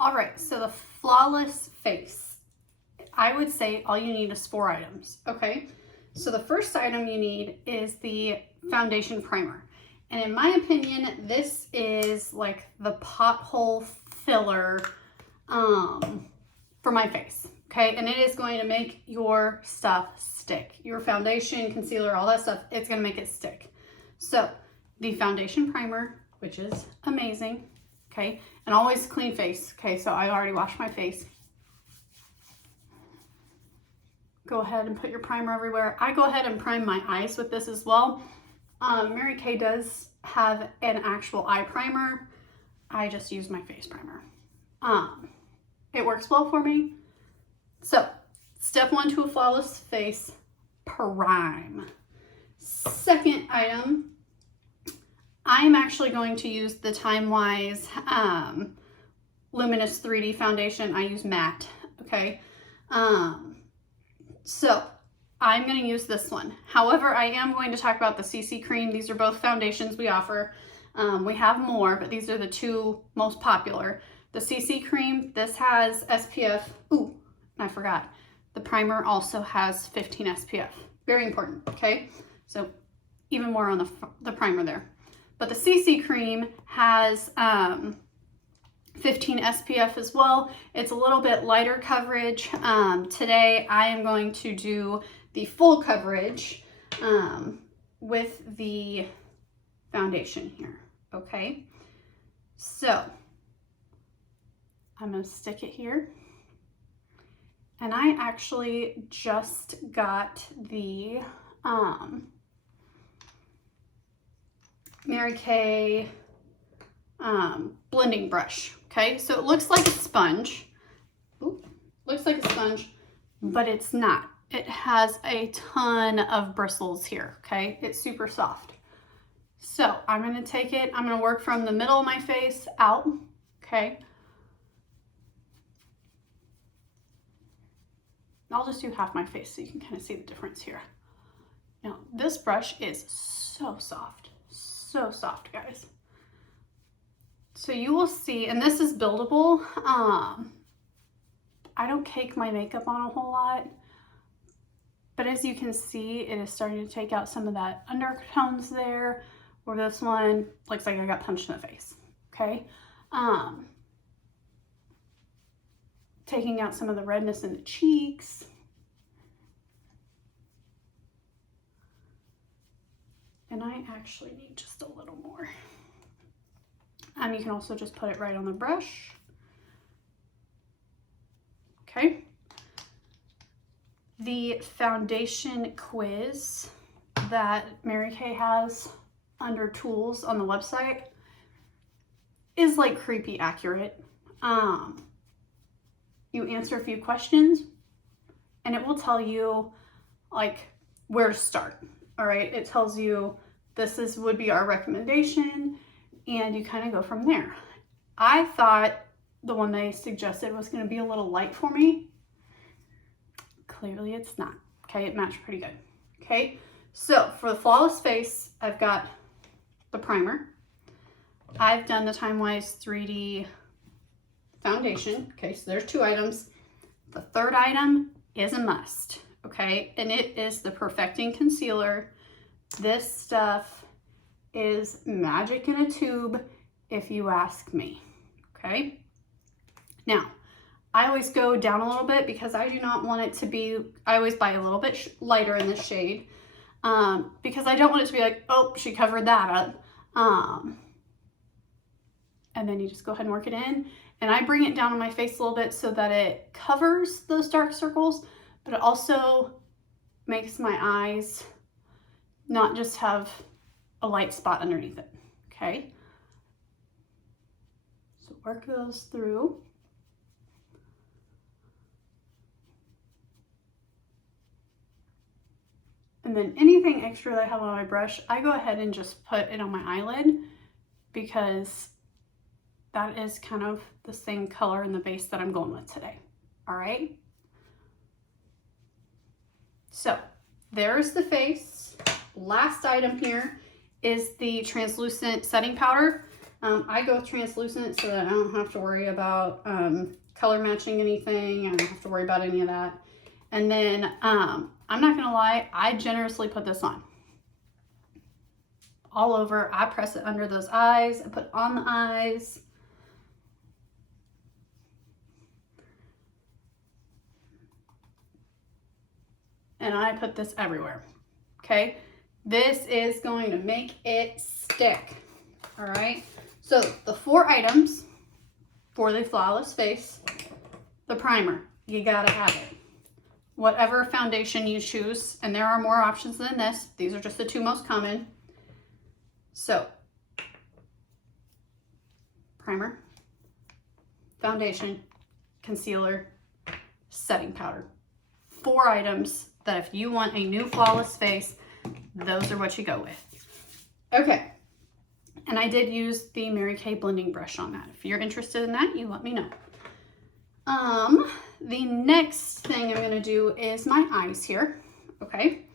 All right, so the flawless face. I would say all you need is 4 items, okay? So the first item you need is the foundation primer. And in my opinion, this is like the pothole filler for my face, okay? And it is going to make your stuff stick. Your foundation, concealer, all that stuff, it's gonna make it stick. So the foundation primer, which is amazing, okay? And always clean face, okay? So I already washed my face. Go ahead and put your primer everywhere. I go ahead and prime my eyes with this as well. Mary Kay does have an actual eye primer. I just use my face primer. It works well for me. So, step 1 to a flawless face, prime. Second item, I'm actually going to use the Time Wise Luminous 3D foundation. I use matte, okay? So I'm going to use this one. However, I am going to talk about the CC cream. These are both foundations we offer. We have more, but these are the 2 most popular. The CC cream, this has SPF. Ooh, I forgot. The primer also has 15 SPF. Very important, okay? So even more on the primer there. But the CC cream has 15 SPF as well. It's a little bit lighter coverage. Today I am going to do the full coverage with the foundation here, okay? So I'm gonna stick it here. And I actually just got the Mary Kay blending brush. Okay, so it looks like a sponge. Ooh, looks like a sponge, but it's not. It has a ton of bristles here, okay? It's super soft. So I'm gonna take it, I'm gonna work from the middle of my face out, okay? I'll just do half my face so you can kind of see the difference here. Now, this brush is so soft, guys. So you will see, and this is buildable. I don't cake my makeup on a whole lot, but as you can see, it is starting to take out some of that undertones there, where this one looks like I got punched in the face, okay? Taking out some of the redness in the cheeks. And I actually need just a little more. You can also just put it right on the brush. Okay. The foundation quiz that Mary Kay has under tools on the website is like creepy accurate. You answer a few questions and it will tell you like where to start. All right. It tells you this would be our recommendation, and you kind of go from there. I thought the one they suggested was going to be a little light for me. Clearly it's not. Okay, it matched pretty good. Okay, so for the flawless face, I've got the primer. I've done the Time Wise 3D foundation. Okay, so there's 2 items. The third item is a must. Okay, and it is the Perfecting Concealer. This stuff is magic in a tube, if you ask me. Okay, now I always go down a little bit because I do not want it to be, I always buy a little bit lighter in this shade because I don't want it to be like, oh, she covered that up. And then you just go ahead and work it in. And I bring it down on my face a little bit so that it covers those dark circles, but it also makes my eyes not just have a light spot underneath it, okay? So work those through. And then anything extra that I have on my brush, I go ahead and just put it on my eyelid because that is kind of the same color in the base that I'm going with today, all right? So there's the face. Last item here is the translucent setting powder. I go with translucent so that I don't have to worry about color matching anything. I don't have to worry about any of that. And then I'm not gonna lie, I generously put this on all over. I press it under those eyes. I put it on the eyes. And I put this everywhere, okay? This is going to make it stick, all right? So the 4 items for the flawless face: the primer, you gotta have it. Whatever foundation you choose, and there are more options than this. These are just the 2 most common. So, primer, foundation, concealer, setting powder. 4 items that if you want a new flawless face, those are what you go with. Okay, and I did use the Mary Kay blending brush on that. If you're interested in that, you let me know. The next thing I'm gonna do is my eyes here, okay?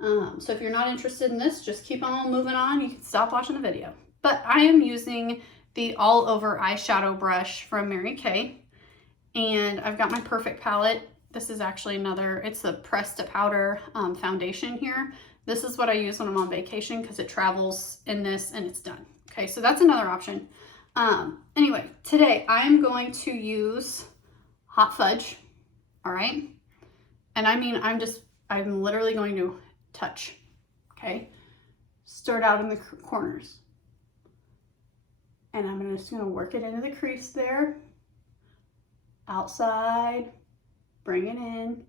So if you're not interested in this, just keep on moving on. You can stop watching the video. But I am using the all over eyeshadow brush from Mary Kay, and I've got my Perfect palette. This is actually it's a press to powder foundation here. This is what I use when I'm on vacation because it travels in this and it's done. Okay, so that's another option. Anyway, today I'm going to use Hot Fudge, all right? And I mean, I'm literally going to touch, okay? Start out in the corners. And I'm just gonna work it into the crease there. Outside, bring it in.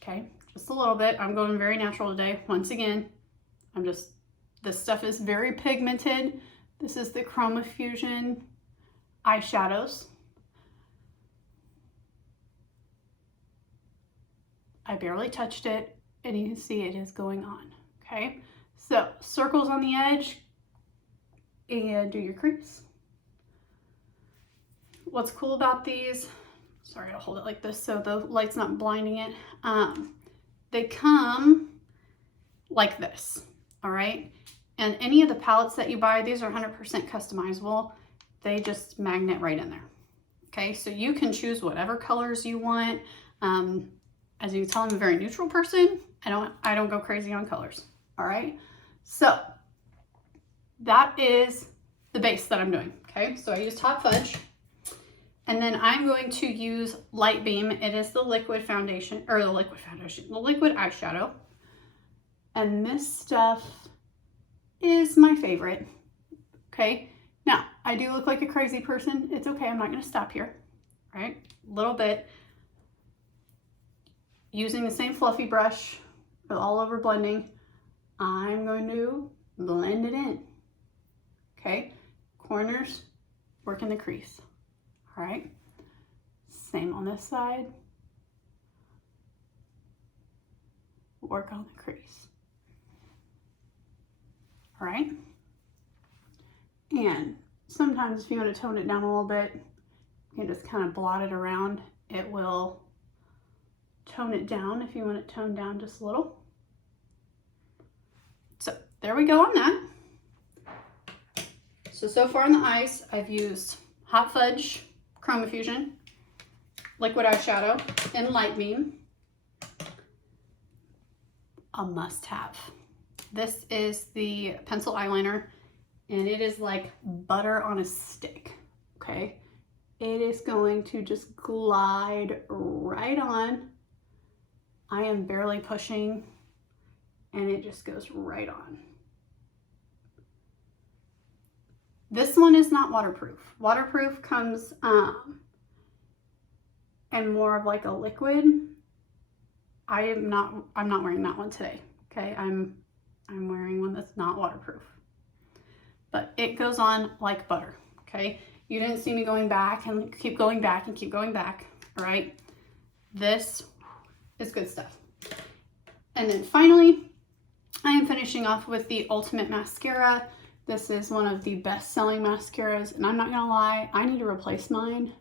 Okay, just a little bit. I'm going very natural today. Once again, this stuff is very pigmented. This is the Chroma Fusion eyeshadows. I barely touched it, and you can see it is going on, okay? So, circles on the edge, and do your crease. What's cool about these, sorry, I'll hold it like this so the light's not blinding it. They come like this, all right? And any of the palettes that you buy, these are 100% customizable. They just magnet right in there, okay? So you can choose whatever colors you want. As you can tell, I'm a very neutral person. I don't go crazy on colors, all right? So that is the base that I'm doing, okay? So I used Hot Fudge, and then I'm going to use Light Beam. It is the liquid foundation, or the liquid eyeshadow. And this stuff is my favorite, okay? Now, I do look like a crazy person. It's okay, I'm not gonna stop here, right? A little bit. Using the same fluffy brush with all over blending, I'm going to blend it in, okay? Corners, work in the crease, all right? Same on this side. Work on the crease, all right? And sometimes if you want to tone it down a little bit, you can just kind of blot it around. It will tone it down if you want it toned down just a little. So there we go on that. So far on the eyes, I've used Hot Fudge, Chroma Fusion, liquid eyeshadow, and Light Beam. A must-have. This is the pencil eyeliner, and it is like butter on a stick, okay? It is going to just glide right on. I am barely pushing, and it just goes right on. This one is not waterproof. Waterproof comes in more of like a liquid. I'm not wearing that one today, okay? I'm wearing one that's not waterproof. But it goes on like butter, okay? You didn't see me going back and keep going back and keep going back, all right? This is good stuff. And then finally, I am finishing off with the Ultimate Mascara. This is one of the best-selling mascaras, and I'm not gonna lie, I need to replace mine.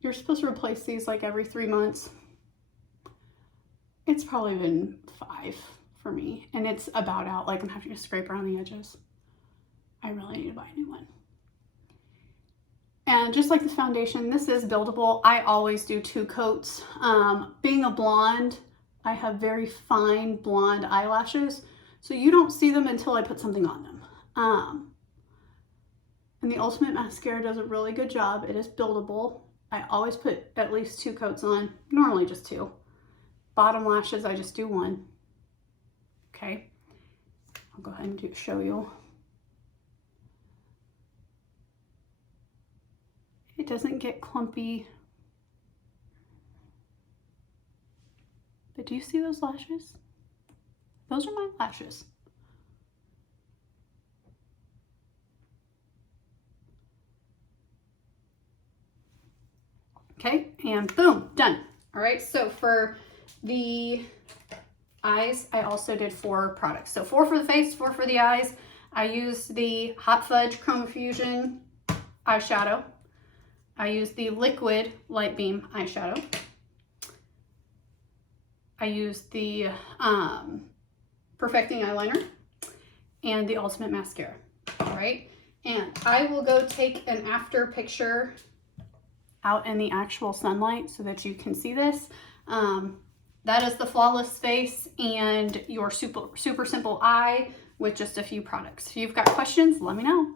You're supposed to replace these like every 3 months. It's probably been 5 for me, and it's about out. Like, I'm having to scrape around the edges. I really need to buy a new one. And just like the foundation, this is buildable. I always do 2 coats. Being a blonde, I have very fine blonde eyelashes, so you don't see them until I put something on them. And the Ultimate Mascara does a really good job. It is buildable. I always put at least 2 coats on, normally just 2. Bottom lashes, I just do 1. Okay, I'll go ahead and show you. It doesn't get clumpy. But do you see those lashes? Those are my lashes. Okay, and boom, done. All right, so for the eyes, I also did 4 products. So 4 for the face, 4 for the eyes. I used the Hot Fudge Chroma Fusion eyeshadow. I used the Liquid Light Beam eyeshadow. I used the Perfecting eyeliner and the Ultimate Mascara. All right, and I will go take an after picture out in the actual sunlight so that you can see this. That is the flawless face and your super simple eye with just a few products. If you've got questions, let me know.